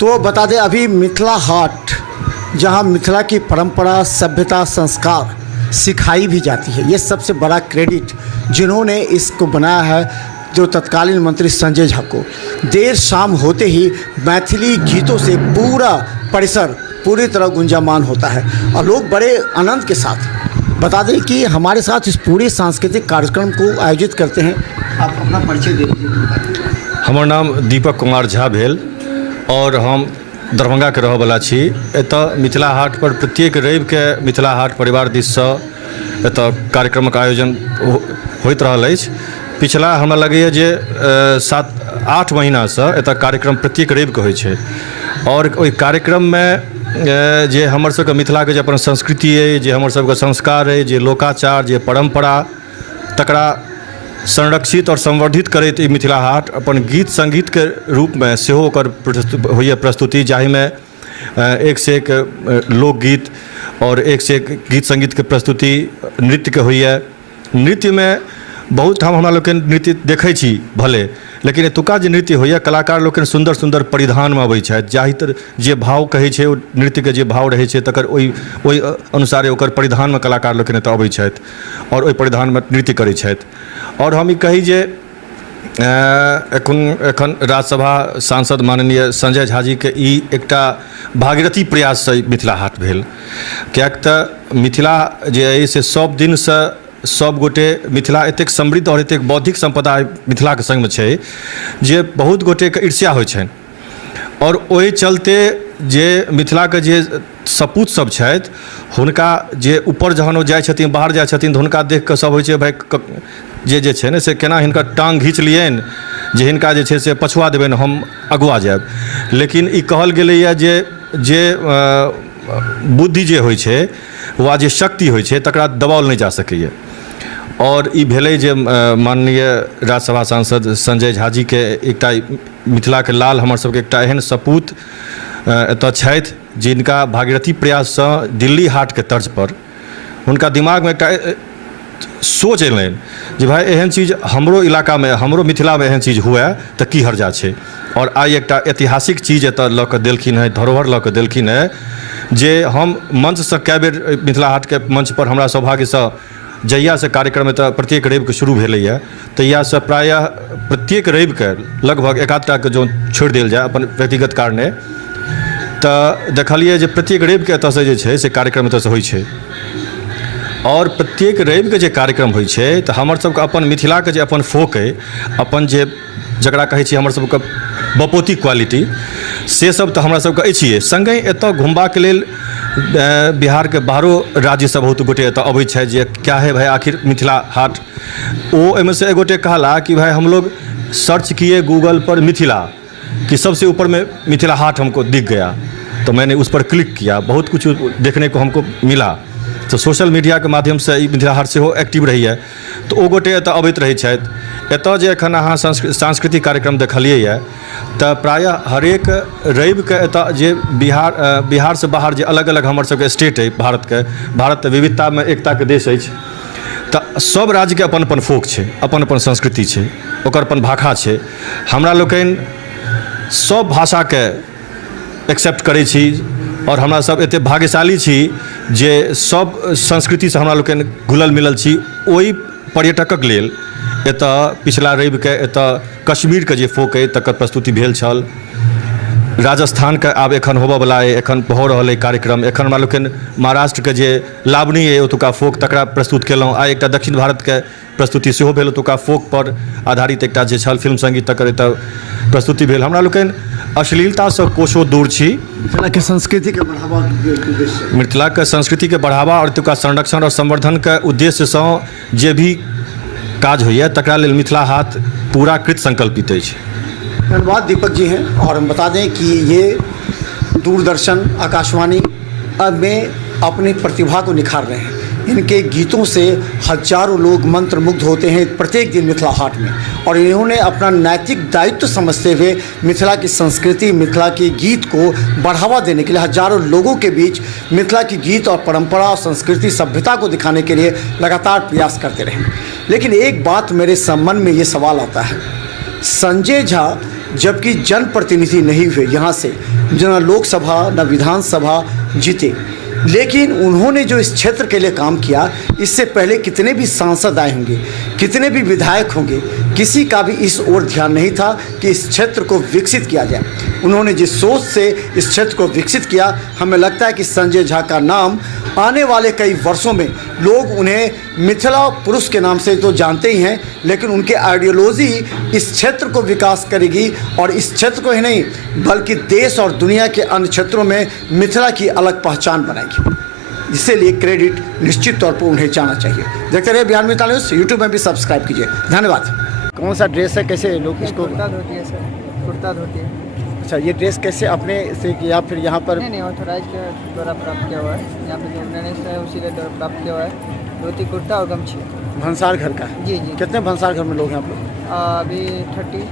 तो बता दें, अभी मिथिला हाट जहां मिथिला की परंपरा, सभ्यता, संस्कार सिखाई भी जाती है, ये सबसे बड़ा क्रेडिट जिन्होंने इसको बनाया है, जो तत्कालीन मंत्री संजय झा को। देर शाम होते ही मैथिली गीतों से पूरा परिसर पूरी तरह गुंजायमान होता है और लोग बड़े आनंद के साथ। बता दें कि हमारे साथ इस पूरे सांस्कृतिक कार्यक्रम को आयोजित करते हैं। आप अपना परिचय दे दीजिए। हमर नाम दीपक कुमार झा भेल और हम दरभंगा के रहऽवला छी। एतऽ मिथिला हाट पर प्रत्येक रवि के मिथिला हाट परिवार दिससँ एतऽ कार्यक्रमक आयोजन होइत रहल अछि। पिछला हमरा लगैए जे 7-8 महीनासँ एतऽ कार्यक्रम प्रत्येक रवि के होइ छै और ओहि कार्यक्रममे जे हमर सबके मिथिलाके जे अपन संस्कृति अइ, जे हमर सबके संस्कार अइ, जे लोकाचार, जे परम्परा, तकरा संरक्षित और संवर्धित करैत ई मिथिला हाट अपन गीत संगीतके रूपमे सेहो ओकर होइए प्रस्तुति, जाहिमे एक से एक लोकगीत और एक से एक गीत संगीतके प्रस्तुति, नृत्यके होइए। नृत्यमे बहुत ठाम हमरा लोकनि नृत्य देखै छी भले, लेकिन एतुका जे नृत्य होइए कलाकार लोकनि सुन्दर सुन्दर परिधानमे अबै छथि, जाहि तर जे भाव कहै छै, ओ नृत्यके जे भाव रहै छै तकर ओहि अनुसारे ओकर परिधानमे कलाकार लोकनि एतऽ अबै छथि और ओहि परिधानमे नृत्य करै छथि। और हम ई कही जे एखन राज्यसभा सांसद माननीय संजय झा जी के ई एकटा भागीरथी प्रयाससँ मिथिला हाट भेल। किएक तऽ मिथिला जे अइ से सब दिनसँ सब गोटे, मिथिला एतेक समृद्ध और एतेक बौद्धिक संपदा मिथिलाके संगमे छै जे बहुत गोटेके ईर्ष्या होइ छनि और ओहि चलते जे मिथिलाके जे सपूत सब छथि हुनका जे ऊपर जहन ओ जाइ छथिन, बाहर जाइ छथिन, तऽ हुनका देख कऽ सब होइ छै भाइ जे छै ने से केना हिनका टाँग घीच लियनि जे हिनका जे छै से पछुआ देबनि, हम अगुआ जायब। लेकिन ई कहल गेलैए जे बुद्धि जे होइ छै वा जे शक्ति होइ छै तकरा दबाओल नहि जा सकैए। और ई भेलै जे माननीय राज्यसभा सांसद संजय झा जी के एकटा मिथिलाके लाल हमर सबके एकटा एहन सपूत एतऽ छथि जिनका भागीरथी प्रयाससँ दिल्ली हाटके तर्ज पर हुनका दिमागमे एकटा सोच एलनि जे भाइ एहन चीज हमरो इलाकामे, हमरो मिथिलामे एहन चीज हुए तऽ की हर्जा छै। और आइ एकटा ऐतिहासिक चीज एतऽ लऽ कऽ देलखिन हैं, धरोहर लऽ कऽ देलखिन हैं, जे हम मंचसँ कए बेर मिथिला हाटके मंच पर हमरा सौभाग्यसँ जहियासँ कार्यक्रम एतऽ प्रत्येक रविके शुरू भेलैए तहियासँ प्रायः प्रत्येक रविके लगभग एकाधटाके जो छोड़ि देल जाय अपन व्यक्तिगत कारणे, तऽ देखलिए जे प्रत्येक रविके एतऽसँ जे छै से कार्यक्रम एतऽसँ होइ छै। और प्रत्येक रविके जे कार्यक्रम होइ छै तऽ हमर सबके अपन मिथिलाके जे अपन फोक अइ, अपन जे जकरा कहै छी हमर सबके बपोती क्वालिटी, से सब तऽ हमरा सबके अछि। संगहि एतऽ घुमबाके लेल बिहार के बाहरो राज्य से बहुत गोटे एतऽ अबै छथि जे क्या है भाई आखिर मिथिला हाट। ओ एहिमे से एक गोटे कहला कि भाई हम लोग सर्च किए गूगल पर मिथिला कि सबसे ऊपर में मिथिला हाट हमको दिख गया, तो मैंने उस पर क्लिक किया, बहुत कुछ देखने को हमको मिला। तो सोशल मीडिया के माध्यम से ई मिथिला हाट सेहो एक्टिव रहैए, तो ओ गोटे एतऽ अबैत रहै छथि। एतऽ जे एखन अहाँ सांस्कृतिक कार्यक्रम देखलिए तऽ प्रायः हरेक रविके एतऽ जे बिहार से बाहर जे अलग अलग हमर सबके स्टेट अइ भारतके, भारत विविधतामे एकताके देश अछि, तऽ सब राज्यके अपन अपन फोक छै, अपन अपन संस्कृति छै, ओकर अपन भाषा छै। हमरा लोकनि सब भाषाके एक्सेप्ट करै छी और हमरा सब एते भाग्यशाली छी जे सब संस्कृतिसँ हमरा लोकनि घुलल मिलल छी। ओहि पर्यटकक लेल एतऽ पिछला रविके एतऽ कश्मीरके जे फोक अइ तकर प्रस्तुति भेल छल, राजस्थानके आब एखन होबऽवला अइ, एखन भऽ रहल अइ कार्यक्रम। एखन हमरा लोकनि महाराष्ट्रके जे लावणी अइ ओतुका फोक तकरा प्रस्तुत केलहुँ। आइ एकटा दक्षिण भारतके प्रस्तुति सेहो भेल, ओतुका फोक पर आधारित एकटा जे छल फिल्म संगीत तकर एतऽ प्रस्तुति भेल। हमरा लोकनि अश्लीलतासँ कोसों दूर छी। मिथिलाके संस्कृतिके बढ़ावा उद्देश्य, मिथिलाके संस्कृतिके बढ़ावा और एतुका संरक्षण और संवर्धनके उद्देश्यसँ जे भी काज होइए तकरा लेल मिथिला हाट पूरा कृत संकल्पित अछि। धन्यवाद दीपक जी हैं। और हम बता दें कि ये दूरदर्शन, आकाशवाणी में अपनी प्रतिभा को निखार रहे हैं। इनके गीतों से हजारों लोग मंत्रमुग्ध होते हैं प्रत्येक दिन मिथिला हाट में, और इन्होंने अपना नैतिक दायित्व समझते हुए मिथिला की संस्कृति, मिथिला के गीत को बढ़ावा देने के लिए हजारों लोगों के बीच मिथिला की गीत और परंपरा और संस्कृति, सभ्यता को दिखाने के लिए लगातार प्रयास करते रहे। लेकिन एक बात मेरे मन में ये सवाल आता है, संजय झा जबकि जनप्रतिनिधि नहीं हुए यहाँ से, न लोकसभा न विधानसभा जीते। लेकिन उन्होंने जो इस क्षेत्र के लिए काम किया, इससे पहले कितने भी सांसद आए होंगे, कितने भी विधायक होंगे, किसी का भी इस ओर ध्यान नहीं था कि इस क्षेत्र को विकसित किया जाए। उन्होंने जिस सोच से इस क्षेत्र को विकसित किया, हमें लगता है कि संजय झा का नाम आने वाले कई वर्षों में लोग उन्हें मिथिला पुरुष के नाम से तो जानते ही हैं, लेकिन उनके आइडियोलॉजी इस क्षेत्र को विकास करेगी और इस क्षेत्र को ही नहीं बल्कि देश और दुनिया के अन्य क्षेत्रों में मिथिला की अलग पहचान बनाएगी। इसीलिए क्रेडिट निश्चित तौर पर उन्हें जाना चाहिए। देखते रहिए बिहार मिथिला न्यूज़, यूट्यूब में भी सब्सक्राइब कीजिए। धन्यवाद। कौन सा ड्रेस है, कैसे लोग इसको? कुर्ता धोती है सर, कुर्ता धोती है। अच्छा, ये ड्रेस कैसे अपने से किया, फिर यहाँ पर? नहीं ऑथोराइज के द्वारा प्राप्त किया हुआ है। यहाँ पे जो ऑर्गेनाइज है उसी के द्वारा प्राप्त किया हुआ है। धोती कुर्ता और गमछी। भंसार घर का? जी जी। कितने भंसार घर में लोग हैं आप लोग? अभी 30